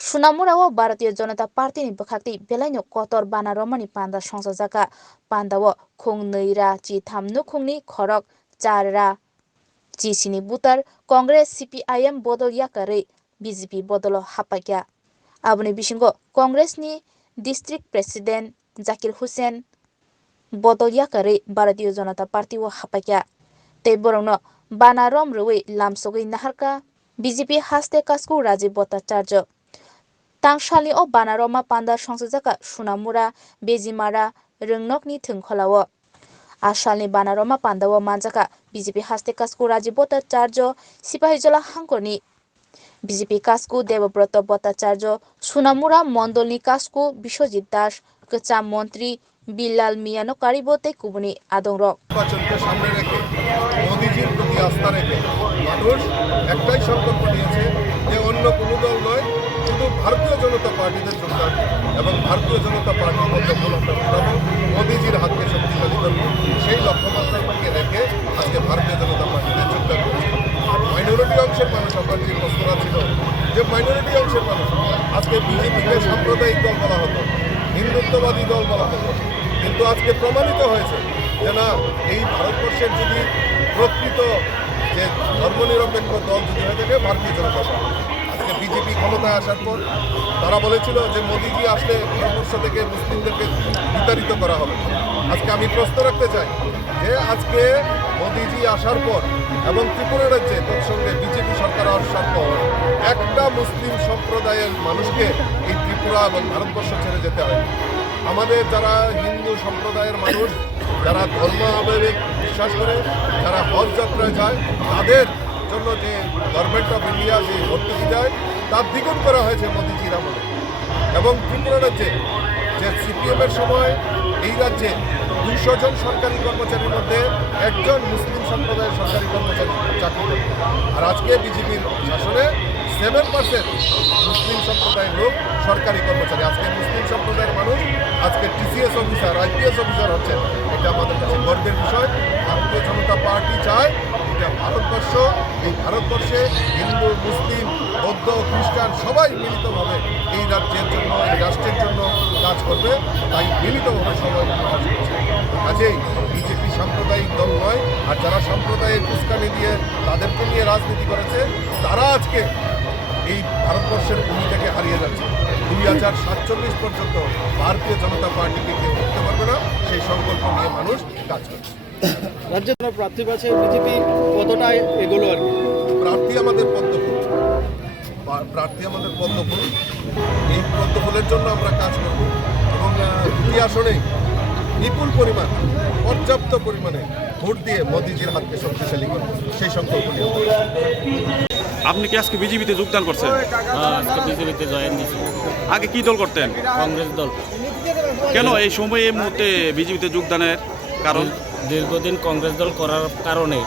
Sunamurawo Bharatiya Janata Party ni bakhati belaino kotor bana romani panda songsajaka pandawo khongneira chi thamnu khongni khorok charra chi sini butar Congress CPIM bodol yakare BJP bodolo hapakya aboni bisingo Congress ni District President Zakir Hussain bodol yakare Bharatiya Janata Party wo hapakya tei borongno bana rom roi lamsogui naharka BJP haste kasku Rajiv Bhattacharya Tangshali o Banaroma Panda Songsajaka Sunamura Bejimara Rungnokni Thungkholawo Ashalni Banaroma Pandawo Manjaka BJP haste kasku Rajiv Bhattacharya Sipahijala Hangkorni BJP kasku Debabrata Bhattacharya Sunamura Mondolni kasku Biswajit Das Kcha Mantri Bilal Miano Karibote Kubuni Adongrok নির্বাচনকে সামনে রেখে মোদিজির প্রতি আস্থা রেখে মানুষ একটাই সংকল্প নিয়েছে যে অন্য কোনো দল নয় শুধু ভারতীয় জনতা পার্টিতে যোগদান এবং ভারতীয় জনতা পার্টির মধ্যে মোদিজির হাতকে শক্তিশালী করব সেই লক্ষ্যমাত্রাকে রেখে আজকে ভারতীয় জনতা পার্টিতে যোগদান করেছে। মাইনরিটি অংশের মানুষ আমার যে প্রশ্নটা ছিল যে মাইনরিটি অংশের মানুষ আজকে বিজেপিকে সাম্প্রদায়িক দল বলা হতো, হিন্দুত্ববাদী দল বলা হতো, কিন্তু আজকে প্রমাণিত হয়েছে যে না, এই ভারতবর্ষের যদি প্রকৃত যে ধর্মনিরপেক্ষ দল যদি হয়ে থাকে ভারতীয় জনতা পার্টি। আজকে বিজেপি ক্ষমতায় আসার পর তারা বলেছিল যে মোদিজি আসলে ভারতবর্ষ থেকে মুসলিমদেরকে বিতাড়িত করা হবে। আজকে আমি প্রশ্ন রাখতে চাই যে আজকে মোদিজি আসার পর এবং ত্রিপুরা রাজ্যে তৎসঙ্গে বিজেপি সরকার আসার পর একটা মুসলিম সম্প্রদায়ের মানুষকে এই ত্রিপুরা এবং ভারতবর্ষ ছেড়ে যেতে হয়। আমাদের যারা হিন্দু সম্প্রদায়ের মানুষ, যারা ধর্ম আবেগে বিশ্বাস করে, যারা হজ যাত্রায় যায়, তাদের জন্য যে গভর্নমেন্ট অফ ইন্ডিয়া যে ভর্তুকি দেয় তার দ্বিগুণ করা হয়েছে মোদিজির আমলে। এবং ত্রিপুরা রাজ্যে যে সিপিএমের সময় এই রাজ্যে 200 জন সরকারি কর্মচারীর মধ্যে একজন মুসলিম সম্প্রদায়ের সরকারি কর্মচারী চাকরি করে, আর আজকে বিজেপির শাসনে 7% মুসলিম সম্প্রদায়ের লোক সরকারি কর্মচারী। আজকে মুসলিম সম্প্রদায়ের মানুষ আজকে টিসিএস অফিসার, আইপিএস অফিসার হচ্ছে। এটা আমাদের কাছে গর্বের বিষয়। ভারতীয় জনতা পার্টি চায় এটা ভারতবর্ষ, এই ভারতবর্ষে হিন্দু, মুসলিম, বৌদ্ধ, খ্রিস্টান সবাই মিলিতভাবে এই রাজ্যের জন্য, এই রাষ্ট্রের জন্য কাজ করবে। তাই মিলিতভাবে সবাই কাজ করছে। কাজেই বিজেপি সাম্প্রদায়িক দল নয়। আর যারা সাম্প্রদায়িক উস্কানি দিয়ে তাদেরকে নিয়ে রাজনীতি করেছে তারা আজকে এই ভারতবর্ষের ভূমি থেকে হারিয়ে যাচ্ছে। 2047 পর্যন্ত ভারতীয় জনতা পার্টিকে কেউ করতে পারবে না, সেই সংকল্প নিয়ে মানুষ কাজ করছে। রাজ্যে প্রার্থী আছে বিজেপি কতটা এগোলো আর কি? প্রার্থী আমাদের পদ্মফুল, প্রার্থী আমাদের পদ্মফুল। এই পদ্মফুলের জন্য আমরা কাজ করব এবং দুটি আসনে বিপুল পরিমাণ, পর্যাপ্ত পরিমাণে ভোট দিয়ে মোদিজির হাতকে শক্তিশালী করব, সেই সংকল্প নিয়ে। আপনি কি আজকে বিজেপিতে যোগদান করছেন? আজকে বিজেপিতে জয়েন দিয়েছি। আগে কি দল করতেন? কংগ্রেস দল। কেন এই সময়ে এই মুহূর্তে বিজেপিতে যোগদানের কারণ? দীর্ঘদিন কংগ্রেস দল করার কারণে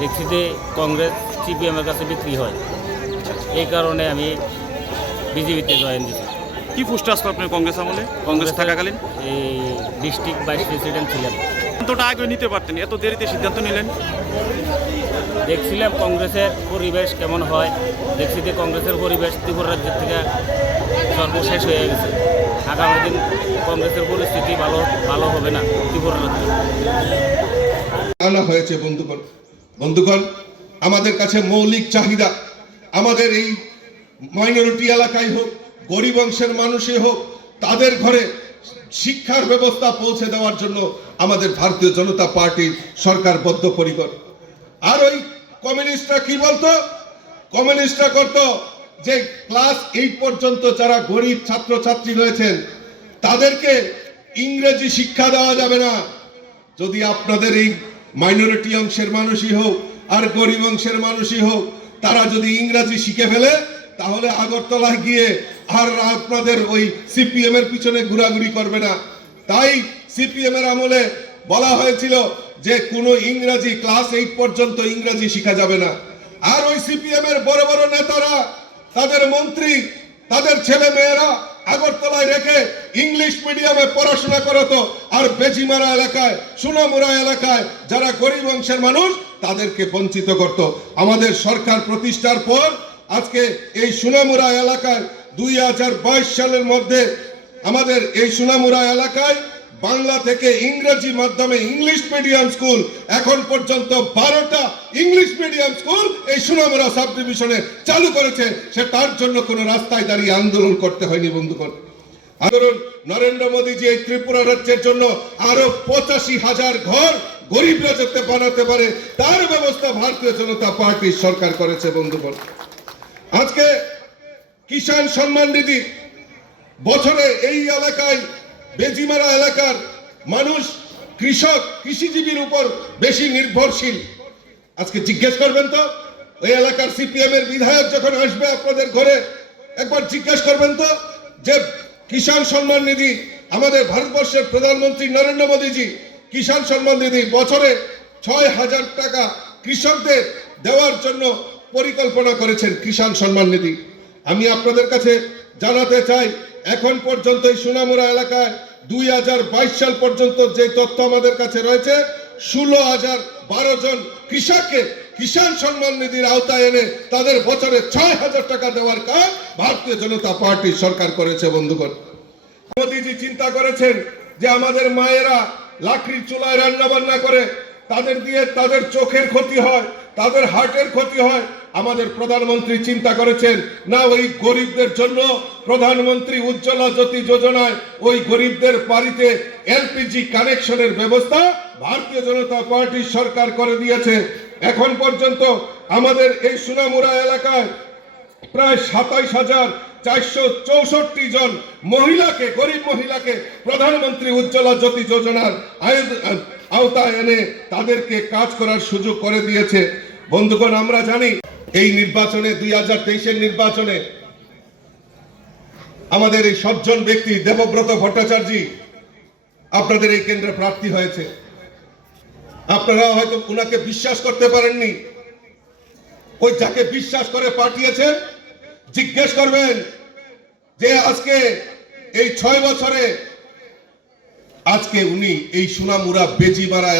দেখছি যে কংগ্রেস সিপিএমের কাছে বিক্রি হয়, এই কারণে আমি বিজেপিতে জয়েন দিয়েছি। কি পোস্টে আসলো আপনি কংগ্রেস আমলে? কংগ্রেস থাকাকালীন এই ডিস্ট্রিক্ট ভাইস প্রেসিডেন্ট ছিলেন। এতটা আগে নিতে পারতেন, এত দেরিতে সিদ্ধান্ত নিলেন? দেখছিলাম কংগ্রেসের পরিবেশ কেমন হয়, দেখছি যে কংগ্রেসের পরিবেশ ত্রিপুরা রাজ্যের থেকে সর্বশেষ হয়ে গেছে। আগামী দিন কংগ্রেসের পরিস্থিতি ভালো হবে না ত্রিপুরা রাজ্যে। আনা হয়েছে বন্ধুগণ, আমাদের কাছে মৌলিক চাহিদা, আমাদের এই মাইনরিটি এলাকায় হোক, গরিব অংশের মানুষই হোক, তাদের ঘরে শিক্ষার ব্যবস্থা পৌঁছে দেওয়ার জন্য আমাদের ভারতীয় জনতা পার্টির সরকার বদ্ধপরিকর। আর ওই কমিউনিস্টরা কি বলতো? কমিউনিস্টরা করতো যে ক্লাস 8 পর্যন্ত যারা গরিব ছাত্রছাত্রী রয়েছেন তাদেরকে ইংরেজি শিক্ষা দেওয়া যাবে না। যদি আপনাদের এই মাইনরিটি অংশের মানুষই হোক আর গরিব অংশের মানুষই হোক, তারা যদি ইংরেজি শিখে ফেলে তাহলে আগরতলায় গিয়ে আর আপনাদের ওই সিপিএম এর পিছনে ঘোরাঘুরি করবে না। তাই সিপিএম এর আমলে বলা হয়েছিল যে কোনো ইংরেজি ক্লাস 8 পর্যন্ত ইংরেজি শেখা যাবে না। আর ওই সিপিএম এর বড় বড় নেতারা, তাদের মন্ত্রী, তাদের ছেলে মেয়েরা আগরতলায় রেখে ইংলিশ মিডিয়ামে পড়াশোনা করতো, আর বেজিমারা এলাকায়, সোনামুড়া এলাকায় যারা গরিব অংশের মানুষ তাদেরকে বঞ্চিত করত। আমাদের সরকার প্রতিষ্ঠার পর আজকে এই সোনামুড়া এলাকায় 2022 সালের মধ্যে আমাদের এই সোনামুড়া এলাকায় বাংলা থেকে ইংরেজি মাধ্যমে ইংলিশ মিডিয়াম স্কুল এখন পর্যন্ত 12টা ইংলিশ মিডিয়াম স্কুল এই সোনামুড়া সাব ডিভিশনে চালু করেছে। সে তার জন্য কোনো রাস্তায় দাঁড়িয়ে আন্দোলন করতে হয়নি বন্ধুগণ। আন্দোলন নরেন্দ্র মোদীজি এই ত্রিপুরা রাজ্যের জন্য আরো 85,000 ঘর গরিবরা যাতে বানাতে পারে তার ব্যবস্থা ভারতীয় জনতা পার্টির সরকার করেছে বন্ধুগণ। আজকে কিষাণ সম্মান নিধি বছরে এই এলাকায় বেজিমারা এলাকার মানুষ কৃষক কৃষিজীবীর উপর বেশি নির্ভরশীল। আজকে জিজ্ঞেস করবেন তো ওই এলাকার সিপিএম এর বিধায়ক যখন আসবে আপনাদের ঘরে একবার জিজ্ঞেস করবেন তো যে কিষাণ সম্মান নিধি আমাদের ভারতবর্ষের প্রধানমন্ত্রী নরেন্দ্র মোদীজি কিষাণ সম্মান নিধি বছরে 6,000 টাকা কৃষকদের দেওয়ার জন্য পরিকল্পনা করেছেন কিষাণ সম্মান নিধি। আমি আপনাদের কাছে জানাতে চাই এখন পর্যন্ত এই সোনামুড়া এলাকায় 2022 সাল পর্যন্ত যে তথ্য আমাদের কাছে রয়েছে 16,012 জন কৃষককে কিষাণ সম্মান নিধির আওতায় এনে তাদের বছরে 6,000 টাকা দেওয়ার কাজ ভারতীয় জনতা পার্টির সরকার করেছে বন্ধুগণ। মোদীজি চিন্তা করেছেন যে আমাদের মায়েরা লাকড়ির চুলায় রান্না বান্না করে তাদের দিয়ে তাদের চোখের ক্ষতি হয়, তাদের হার্টের ক্ষতি হয়। আমাদের প্রধানমন্ত্রী চিন্তা করেছেন না ওই গরিবদের জন্য প্রধানমন্ত্রী উজ্জ্বলা জ্যোতি যোজনায় ওই গরিবদের বাড়িতে এলপিজি কানেকশনের ব্যবস্থা ভারতীয় জনতা পার্টির সরকার করে দিয়েছে। এখন পর্যন্ত আমাদের এই সোনামুড়া এলাকায় প্রায় 27,464 জন মহিলাকে গরিব মহিলাকে প্রধানমন্ত্রী উজ্জ্বলা জ্যোতি যোজনার আওতায় এনে তাদেরকে কাজ করার সুযোগ করে দিয়েছে বন্ধুগণ। আমরা জানি এই নির্বাচনে 2023 নির্বাচনে আমাদের এই সজ্জন ব্যক্তি দেবব্রত ভট্টাচার্য আপনাদের এই কেন্দ্রে প্রার্থী হয়েছে। আপনারা হয়তো উনাকে বিশ্বাস করতে পারেননি। ওই যাকে বিশ্বাস করে পাঠিয়েছেন জিজ্ঞেস করবেন যে আজকে এই 6 বছরে আজকে উনি এই সোনামুড়া বেজিমারা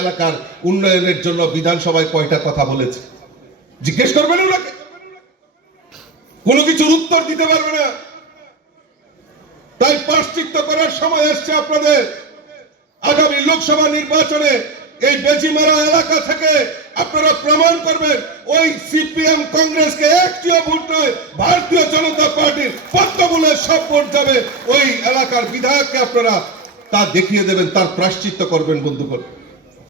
এলাকার উন্নয়নের জন্য বিধানসভায় কয়টা কথা বলেছে জিজ্ঞেস করবেন ওনাকে। কোনো কিছুর উত্তর দিতে পারবে না। তাই প্রায়শ্চিত্ত করার সময় আসছে আপনাদের। আগামী লোকসভা নির্বাচনে এই বেজিমারা এলাকা থেকে আপনারা প্রমাণ করবেন ওই সিপিএম কংগ্রেসকে একটিও ভোট নয় ভারতীয় জনতা পার্টির পদ্মমূলের সব ভোট যাবে ওই এলাকার বিধায়ককে আপনারা তা দেখিয়ে দেবেন, তার প্রায়শ্চিত্ত করবেন বন্ধুগণ।